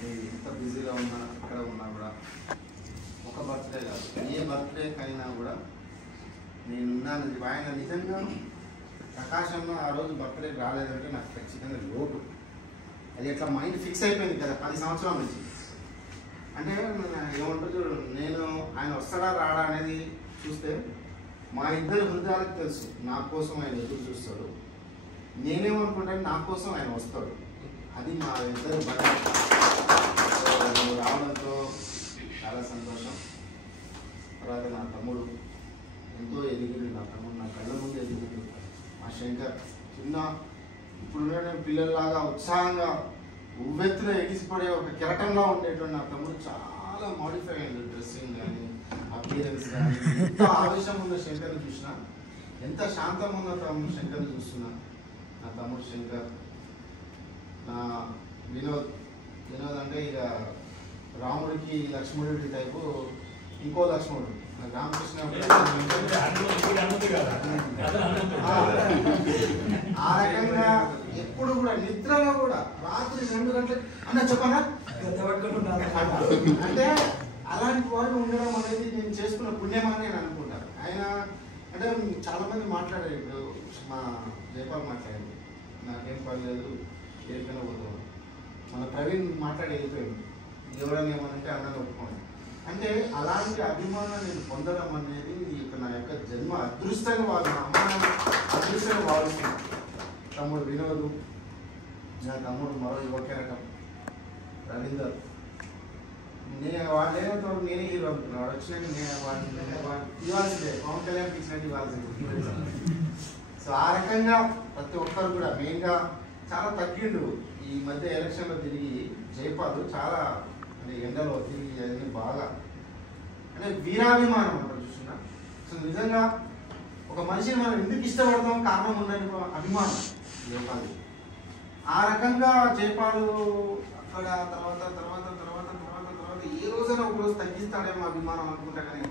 అది ఎంత బిజీలో ఉన్నా ఇక్కడ ఉన్నా కూడా ఒక బర్త్డే కాదు, ఏ బర్త్డేకైనా కూడా నేనున్నాను. ఆయన నిజంగా ప్రకాశంలో ఆ రోజు బర్త్డేకి రాలేదంటే నాకు ఖచ్చితంగా లోటు. అది ఎట్లా మైండ్ ఫిక్స్ అయిపోయింది కదా 10 సంవత్సరాల నుంచి. అంటే ఏమంటారు చూడు, నేను ఆయన వస్తాడా రాడా అనేది చూస్తే మా ఇద్దరు హృదయాలకు తెలుసు నా కోసం ఆయన ఎదురు చూస్తాడు, నేనేమనుకుంటాను నా కోసం ఆయన వస్తాడు. అది మా ఇద్దరు రావడంతో చాలా సంతోషం. తర్వాత నా తమ్ముడు ఎంతో ఎదిగింది, నా తమ్ముడు నా కళ్ళ ముందు ఎదిగింది. మా శంకర్ చిన్న ఇప్పుడు పిల్లల్లాగా ఉత్సాహంగా ఉవ్వెత్తున ఎగిసిపడే ఒక కెరటంలా ఉండేటువంటి నా తమ్ముడు చాలా మాడిఫై అయింది. డ్రెస్సింగ్ కానీ అపియరెన్స్ కానీ. ఎంత ఆవేశం ఉన్న శంకర్ని చూసినా, ఎంత శాంతం ఉన్న తమ్ముడు శంకర్ని చూస్తున్నా. నా తమ్ముడు శంకర్, నా వినోద్ అంటే ఇక రాముడికి లక్ష్మణుడి టైపు ఇంకో లక్ష్మణుడు రామకృష్ణ. ఆ రకంగా ఎప్పుడు కూడా నిద్రలో కూడా రాత్రి 2 గంటలకు అన్న చెప్పనా అంటే అలాంటి వాళ్ళు ఉండడం అనేది నేను చేసుకున్న పుణ్యమని నేను అనుకుంటాను. ఆయన అంటే చాలా మంది మాట్లాడారు, ఇప్పుడు మా జయపాల్ మాట్లాడారు, నాకేం పర్లేదు ఏదైనా పోతాం. మన ప్రవీణ్ మాట్లాడి వెళ్ళిపోయాడు, ఎవరైనా ఏమనంటే అన్నది ఒప్పుకోండి. అంటే అలాంటి అభిమానం నేను పొందడం అనేది నా యొక్క జన్మ అదృష్టంగా వాళ్ళు అమ్మ అదృష్టంగా భావిస్తున్నాను. తమ్ముడు వినోదు, నా తమ్ముడు మరో యువకేరకం రవీందర్. నేను వాళ్ళు లేనంత వరకు నేనే హీరో అనుకున్నాను. వాడు వచ్చినాక నేను ఇవ్వాల్సిందే, పవన్ కళ్యాణ్కి ఇచ్చినట్టు ఇవ్వాల్సిందే. సో ఆ రకంగా ప్రతి ఒక్కరు కూడా మెయిన్గా చాలా తగ్గిండు. ఈ మధ్య ఎలక్షన్లో తిరిగి జయపాల్ చాలా అంటే ఎండలో తిరిగి అన్ని బాగా అంటే వీరాభిమానం అంటారు చూస్తున్నా. సో నిజంగా ఒక మనిషిని మనం ఎందుకు ఇష్టపడతాం కారణం ఉందని అభిమానం జయపాల్. ఆ రకంగా జయపాల్ అక్కడ తర్వాత ఏ రోజైనా ఒక రోజు తగ్గిస్తాడేమో అభిమానం అనుకుంటా, కానీ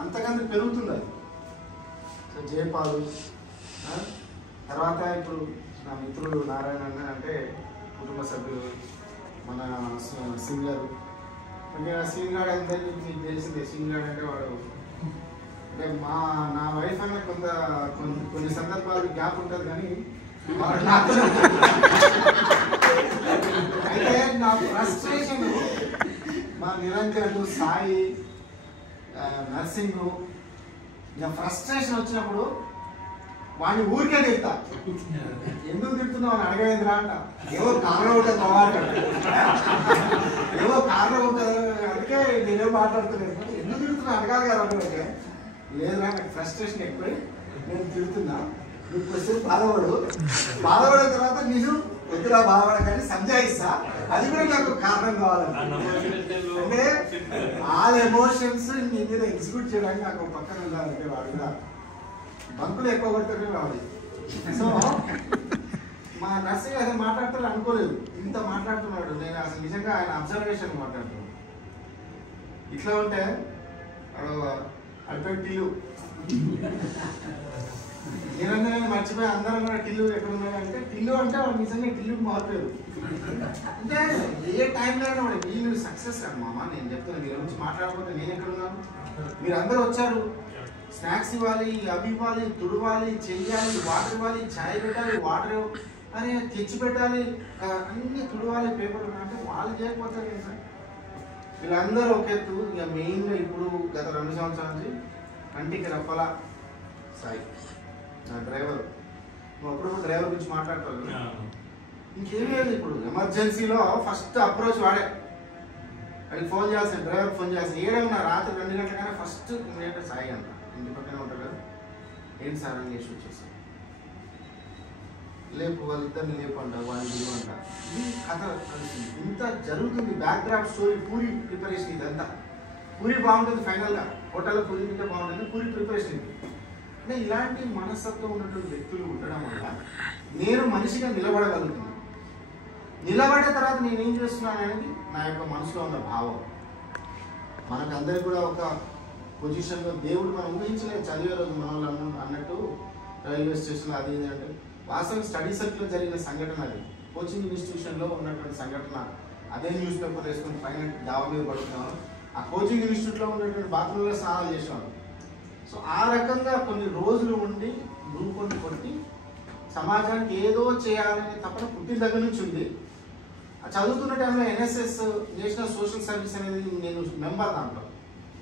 అంతకంటే పెరుగుతుంది అది. సో జయపాల్ తర్వాత ఇప్పుడు నా మిత్రుడు నారాయణ అన్న అంటే కుటుంబ సభ్యులు, మన సింగర్ అంటే సింగాడు అందరికీ మీకు తెలిసిందే. సింగాడు అంటే వాడు అంటే నా వైఫ్ అన్న కొన్ని సందర్భాలు గ్యాప్ ఉంటుంది, కానీ అయితే నా ఫ్రస్ట్రేషన్ మా నిరంజన్ సాయి నర్సింగ్ ఇక ఫ్రస్ట్రేషన్ వచ్చినప్పుడు వాడిని ఊరికే తిడతా. ఎందుకు తిడుతున్నావు అని అడగవేంద్రా అంట. ఏవో కారణం ఉంటుంది ఏవో కారణం ఉంటుంది, అందుకే నేనేం మాట్లాడుతున్నాను. ఎందుకు తిడుతున్నా అడగాలి కదా అంటే, లేదురా నాకు ఫ్రస్ట్రేషన్ ఎక్కువై నేను తిడుతున్నా, నువ్వు క్వశ్చన్ బాధపడిన తర్వాత నేను వద్దురా బాధపడ కానీ సంజాయిస్తా, అది కూడా నాకు కారణం కావాలంటే అంటే వాళ్ళ ఎమోషన్స్ నీ మీద ఎగ్జిక్యూట్ చేయడానికి నాకు పక్కన ఉండాలంటే వాడు కూడా బంకులు ఎక్కువ కొడుతుంటే వాడు. సో మా నర్సింగ్ అసలు మాట్లాడతారు అనుకోలేదు, ఇంత మాట్లాడుతున్నాడు. నేను అసలు నిజంగా ఆయన అబ్జర్వేషన్ మాట్లాడుతున్నాను. ఇట్లా ఉంటే అడిపోయి టిల్లు నేనందరూ మర్చిపోయి అందరం కూడా టిల్లు ఎక్కడ ఉన్నాయంటే టిల్లు అంటే వాడు నిజంగా టిల్లుకి మారిపోయారు. అంటే ఏ టైంలో అయినా వాడు వీళ్ళు సక్సెస్ అమ్మ. నేను చెప్తున్నాను, మీరు గురించి మాట్లాడకపోతే నేను ఎక్కడ ఉన్నాను? మీరు అందరూ వచ్చారు, స్నాక్స్ ఇవ్వాలి, అవి ఇవ్వాలి, తుడవాలి, చెయ్యాలి, వాటర్ ఇవ్వాలి, ఛాయ్ పెట్టాలి, వాటర్ అని తెచ్చి పెట్టాలి, అన్ని తుడవాలి, పేపర్ అంటే వాళ్ళు చేయకపోతారు కదా సార్. వీళ్ళందరూ ఒకెత్తు. ఇక మెయిన్గా ఇప్పుడు గత 2 సంవత్సరాల నుంచి కంటికి రప్పలా సాయి నా డ్రైవర్. అప్పుడు డ్రైవర్ గురించి మాట్లాడతాను. ఇంకేం లేదు, ఇప్పుడు ఎమర్జెన్సీలో ఫస్ట్ అప్రోచ్ వాడే. వాడికి ఫోన్ చేస్తాను, డ్రైవర్ ఫోన్ చేస్తాను, ఏడన్నా రాత్రి 2 గంటలకైనా ఫస్ట్ ఇమీడియట్గా సాయి అంట. ఇంటి పక్కనే ఉంటారు కదా, ఏంటి సార్ అని చేసి వచ్చేస్తాను. లేపు వాళ్ళిద్దరిని లేపు అంట, వాళ్ళు లేవు అంట. ఈ కథ కలిసింది ఇంత జరుగుతుంది. బ్యాక్గ్రౌండ్ స్టోరీ, పూరి ప్రిపరేషన్ ఇదంతా. పూరి బాగుంటుంది ఫైనల్గా, హోటల్లో పూరి తింటే బాగుంటుంది, పూరి ప్రిపరేషన్ ఇది. అంటే ఇలాంటి మనస్తత్వం ఉన్నటువంటి వ్యక్తులు ఉండడం వల్ల నేను మనిషిగా నిలబడగలుగుతున్నాను. నిలబడిన తర్వాత నేనేం చేస్తున్నాను అనేది నా యొక్క మనసులో ఉన్న భావం. మనకందరికీ కూడా ఒక పొజిషన్లో దేవుడు మనం ఊహించలేదు. చదివే రోజు మన వాళ్ళు అన్నట్టు రైల్వే స్టేషన్లో అది అంటే వాస్తవం స్టడీ సర్కిల్లో జరిగిన సంఘటన, అది కోచింగ్ ఇన్స్టిట్యూషన్లో ఉన్నటువంటి సంఘటన. అదే న్యూస్ పేపర్ వేసుకొని పైన డాబా మీద పడుకునేవాళ్ళం. ఆ కోచింగ్ ఇన్స్టిట్యూట్లో ఉన్నటువంటి బాత్రూంలో స్నానాలు చేసేవాళ్ళం. సో ఆ రకంగా కొన్ని రోజులు ఉండి రూపొంది కొట్టి సమాజానికి ఏదో చేయాలనే తపన పుట్టిన దగ్గర నుంచి ఉంది. చదువుతున్న టైంలో ఎన్ఎస్ఎస్ నేషనల్ సోషల్ సర్వీస్ అనేది నేను మెంబర్. దాంట్లో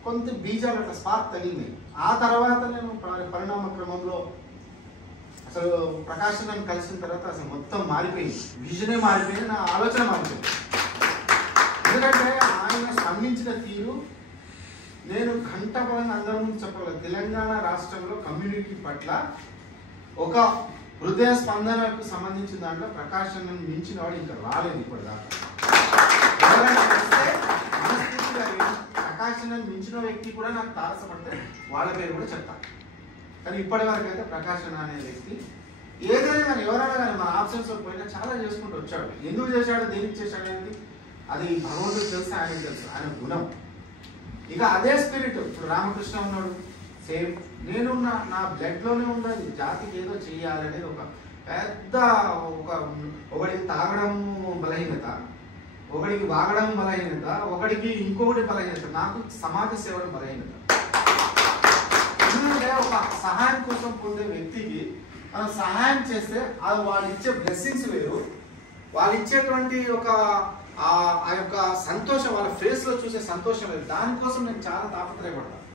కొంత బీజాలు అట్లా స్పార్క్ తగిలినాయి. ఆ తర్వాత నేను పరిణామ క్రమంలో అసలు ప్రకాష్ నన్ను కలిసిన తర్వాత అసలు మొత్తం మారిపోయింది. విజనే మారిపోయింది, నా ఆలోచన మారిపోయింది. ఎందుకంటే ఆయన స్పందించిన తీరు నేను ఘంటపరంగా అందరి ముందు చెప్పగలను. తెలంగాణ రాష్ట్రంలో కమ్యూనిటీ పట్ల ఒక హృదయ స్పందనకు సంబంధించిన దాంట్లో ప్రకాష్ నన్ను మించిన వాడు ఇంకా రాలేదు ఇప్పటిదాకా. ప్రకాష్ నన్ను మించిన వ్యక్తి కూడా నాకు తారసపడితే వాళ్ళ పేరు కూడా చెప్తాను. కానీ ఇప్పటి వరకు అయితే ప్రకాష్ అనే వ్యక్తి ఏదైనా కానీ ఎవరైనా కానీ మన ఆప్షన్స్ పోయినా చాలా చేసుకుంటూ వచ్చాడు. ఎందుకు చేశాడు, దేనికి చేశాడు అనేది అది భగవంతుడు తెలుసు, ఆయనకు తెలుసు, ఆయన గుణం. ఇక అదే స్పిరిట్ ఇప్పుడు రామకృష్ణ ఉన్నాడు, సేమ్ నేను నా బ్లడ్లోనే ఉన్నది. జాతికి ఏదో చెయ్యాలనేది ఒక పెద్ద ఒకడికి తాగడం బలహీనత, ఒకడికి వాగడం బలహీనత, ఒకడికి ఇంకొకటి బలహీనత, నాకు సమాజ సేవడం బలహీనత. ఎందుకంటే ఒక సహాయం కోసం పొందే వ్యక్తికి మనం సహాయం చేస్తే అది వాళ్ళు ఇచ్చే బ్లెస్సింగ్స్ వేరు, వాళ్ళు ఇచ్చేటువంటి ఆ యొక్క సంతోషం, వాళ్ళ ఫేస్లో చూసే సంతోషం వేరు. దానికోసం నేను చాలా తాపత్రయపడతాను.